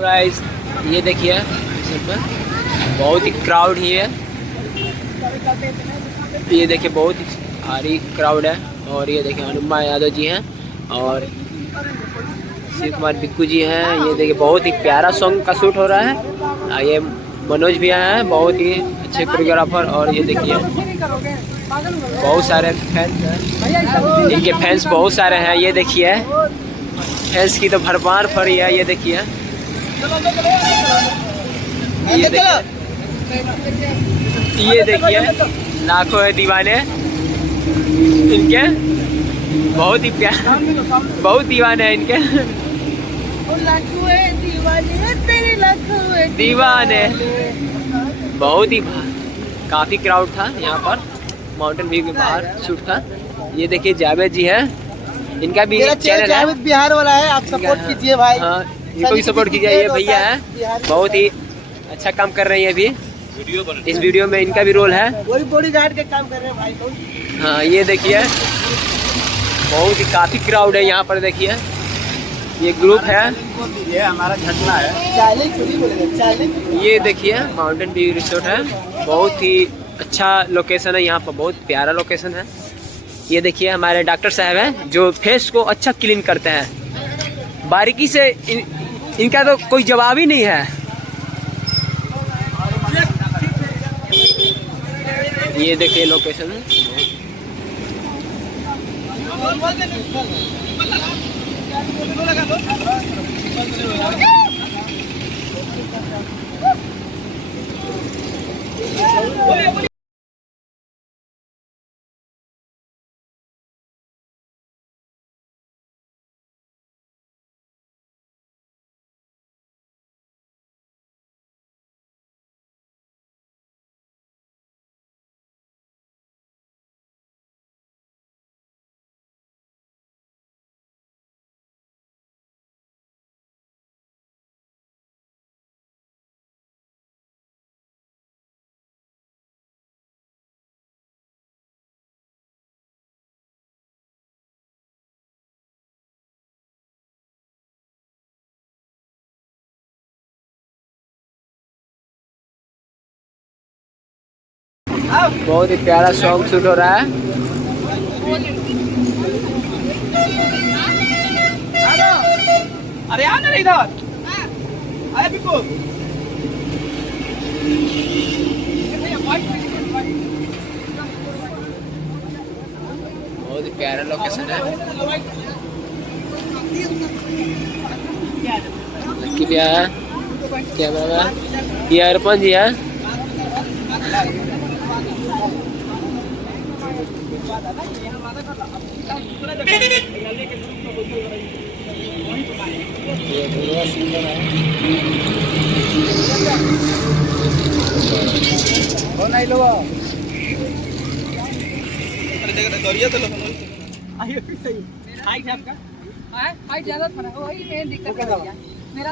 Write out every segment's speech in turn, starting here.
Guys ये देखिए बहुत ही क्राउड ही है। ये देखिए बहुत ही भारी क्राउड है। और ये देखिए हनुमान यादव जी हैं और शिव कुमार बिक्कू जी हैं। ये देखिए बहुत ही प्यारा सॉन्ग का शूट हो रहा है। ये मनोज भी आए हैं, बहुत ही अच्छे कोरियोग्राफर। और ये देखिए बहुत सारे फैंस हैं, इनके फैंस बहुत सारे हैं। ये देखिए फैंस की तो भरमार पड़ी है। ये देखिए ये देखिए लाखों है दीवाने इनके। बहुत ही प्यार, बहुत दीवाने हैं इनके। दीवाने बहुत ही काफी क्राउड था यहाँ पर। माउंटेन व्यू के बाहर शूट था। ये देखिए जावेद जी हैं, इनका भी चैनल है बिहार वाला है, आप सपोर्ट कीजिए भाई। हाँ इनको भी सपोर्ट कीजिए। ये भैया है बहुत ही अच्छा काम कर रहे हैं। अभी इस वीडियो में इनका भी रोल है। वही बॉडी गार्ड के काम कर रहे हैं भाई। हाँ ये देखिए बहुत ही काफी क्राउड है यहाँ पर। देखिए ये ग्रुप है, ये हमारा झटना है। ये देखिए माउंटेन व्यू रिसोर्ट है। बहुत ही अच्छा लोकेशन है यहाँ पर, बहुत प्यारा लोकेशन है। ये देखिए हमारे डॉक्टर साहब हैं जो फेस को अच्छा क्लीन करते हैं बारीकी से। इनका तो कोई जवाब ही नहीं है। ये देखिए लोकेशन बहुत ही प्यारा सॉन्ग शूट हो रहा है। अरे आना इधर। अरे बिल्कुल बहुत ही प्यारा लोकेशन है। लक्की भैया है, कैमरा मैन ये अर्पण जी है। नहीं लो हाइट ज्यादा था ना, वही मेन दिक्कत है भैया मेरा।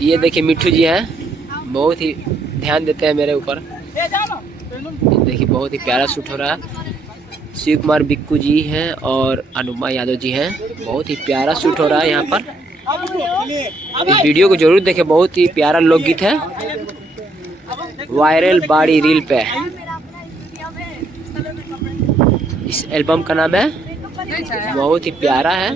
ये देखिए मिट्ठू जी हैं, बहुत ही ध्यान देते हैं मेरे ऊपर। देखिए बहुत ही प्यारा शूट हो रहा है। शिव कुमार बिक्कू जी हैं और हनुमान यादव जी हैं। बहुत ही प्यारा शूट हो रहा है यहाँ पर। इस वीडियो को जरूर देखें, बहुत ही प्यारा लोकगीत है, वायरल बाड़ी रील पे। इस एल्बम का नाम है, बहुत ही प्यारा है।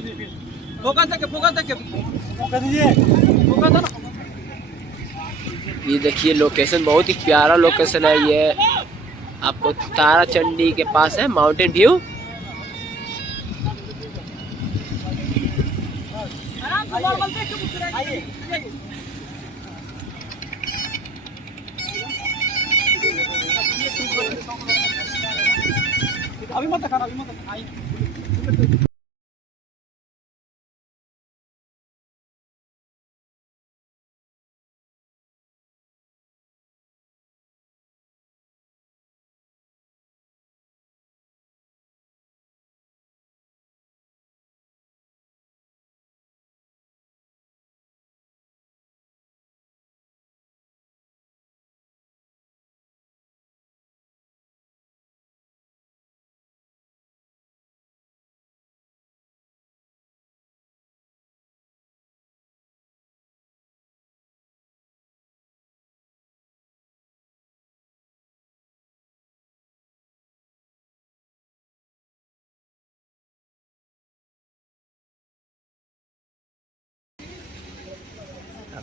ये देखिए लोकेशन बहुत ही प्यारा लोकेशन है। ये आपको तारा चंडी के पास है माउंटेन व्यू। अभी मत खाना, अभी मत।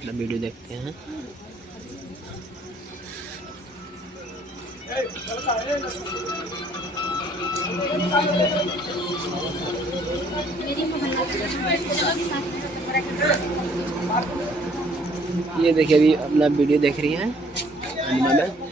अपना वीडियो देखते हैं। ये देखिए अभी अपना वीडियो देख रही हैं अनिमा में।